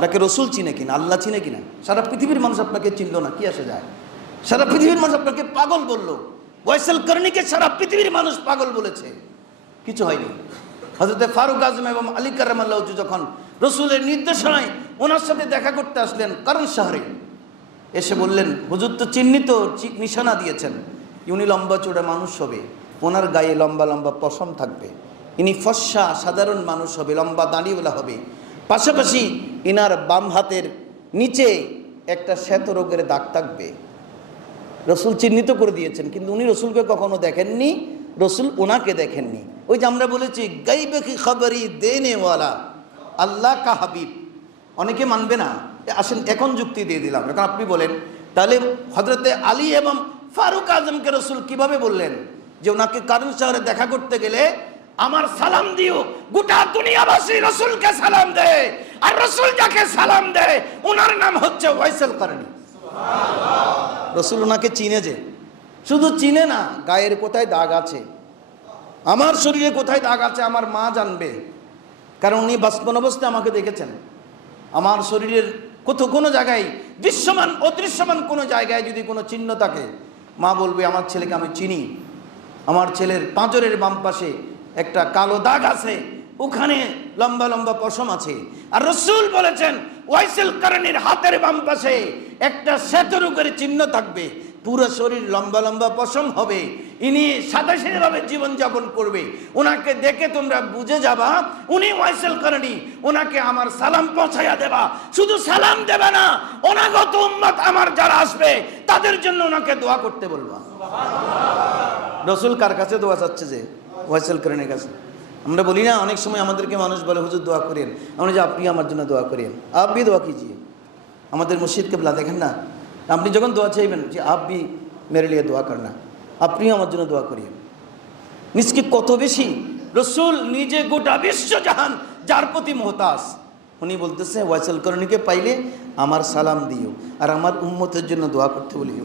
আপনাকে রসুল চিনে কিনা, আল্লাহ চিনে কিনা? সারা পৃথিবীর মানুষ আপনাকে চিনল না, কি আসে যায়? সারা পৃথিবীর মানুষ আপনাকে পাগল বললো, ওয়াইসুল কারনীকে সারা পৃথিবীর মানুষ পাগল বলেছে, কিছু হয়নি। হযরত ফারুক আজম এবং আলী কারামাল্লাহ যখন রসুলের নির্দেশনায় ওনার সাথে দেখা করতে আসলেন কারণ শহরে, এসে বললেন, হুজুর তো চিহ্নিত নিশানা দিয়েছেন, উনি লম্বা চূড়া মানুষ হবে, ওনার গায়ে লম্বা লম্বা পশম থাকবে, ইনি ফর্সা সাধারণ মানুষ হবে, লম্বা দাঁড়িওয়ালা হবে, পাশাপাশি ইনার বাম হাতের নিচে একটা শ্বেত রোগের দাগ থাকবে। রসুল চিহ্নিত করে দিয়েছেন, কিন্তু উনি রসুলকে কখনো দেখেননি, রসুল ওনাকে দেখেননি। ওই যে আমরা বলেছি গাইবে কি খবরই দেনেওয়ালা আল্লাহ কা হাবিব। অনেকে মানবে না, আসেন এখন যুক্তি দিয়ে দিলাম। এখন আপনি বলেন, তাহলে হযরতে আলী এবং ফারুক আজমকে রসুল কিভাবে বললেন যে ওনাকে কারণ শহরে দেখা করতে গেলে আমার সালাম দিও, গোটা দুনিয়াবাসী রসুলকে সালাম দেয়, আর রসুল যাকে সালাম দেয় ওনার নাম হচ্ছে ওয়াইসুল কারনী। রসুল ওনাকে চিনে, যে শুধু চিনে না, গায়ের কোথায় দাগ আছে, আমার শরীরে কোথায় দাগ আছে আমার মা জানবে, কারণ উনি বাস্তব অবস্থায় আমাকে দেখেছেন। আমার শরীরের কোনো জায়গায় দৃশ্যমান অদৃশ্যমান কোনো জায়গায় যদি কোনো চিহ্ন থাকে, মা বলবে আমার ছেলেকে আমি চিনি, আমার ছেলের পাঁজরের বাম পাশে একটা কালো দাগ আছে, ওখানে লম্বা লম্বা পশম আছে। আর রসুল বলেছেন ওয়াইসুল কারনীর হাতের বাম পাশে একটা শ্বেত রোগের চিহ্ন থাকবে, পুরো শরীর লম্বা লম্বা পশম হবে, ইনি সাদাসিধেভাবে জীবনযাপন করবে, ওনাকে দেখে তোমরা বুঝে যাবা উনি ওয়াইসুল কারনী, ওনাকে আমার সালাম পৌঁছাইয়া দেবা। শুধু সালাম দেবে না, অনাগত উম্মত আমার যারা আসবে তাদের জন্য ওনাকে দোয়া করতে বলবা। রসুল কার কাছে দোয়া চাচ্ছে? যে ওয়াইসুল কারনীর কাছে। আমরা বলি না, অনেক সময় আমাদেরকে মানুষ বলে হুজুর দোয়া করেন, আমরা যে আপনি আমার জন্য দোয়া করেন, আপনি দোয়া কিজিয়ে। আমাদের মুর্শিদ কেবলা দেখেন না, আপনি যখন দোয়া চাইবেন যে আপ ভি মেরে লিয়ে দোয়া করনা, আপনিও আমার জন্য দোয়া করিয়েন। নিষ্কি কত বেশি রসুল নিজে গোটা বিশ্ব জাহান যার প্রতি মোহতাজ, উনি বলতেছে ওয়াইসুল কারনীকে পাইলে আমার সালাম দিও আর আমার উম্মতের জন্য দোয়া করতে বলিও।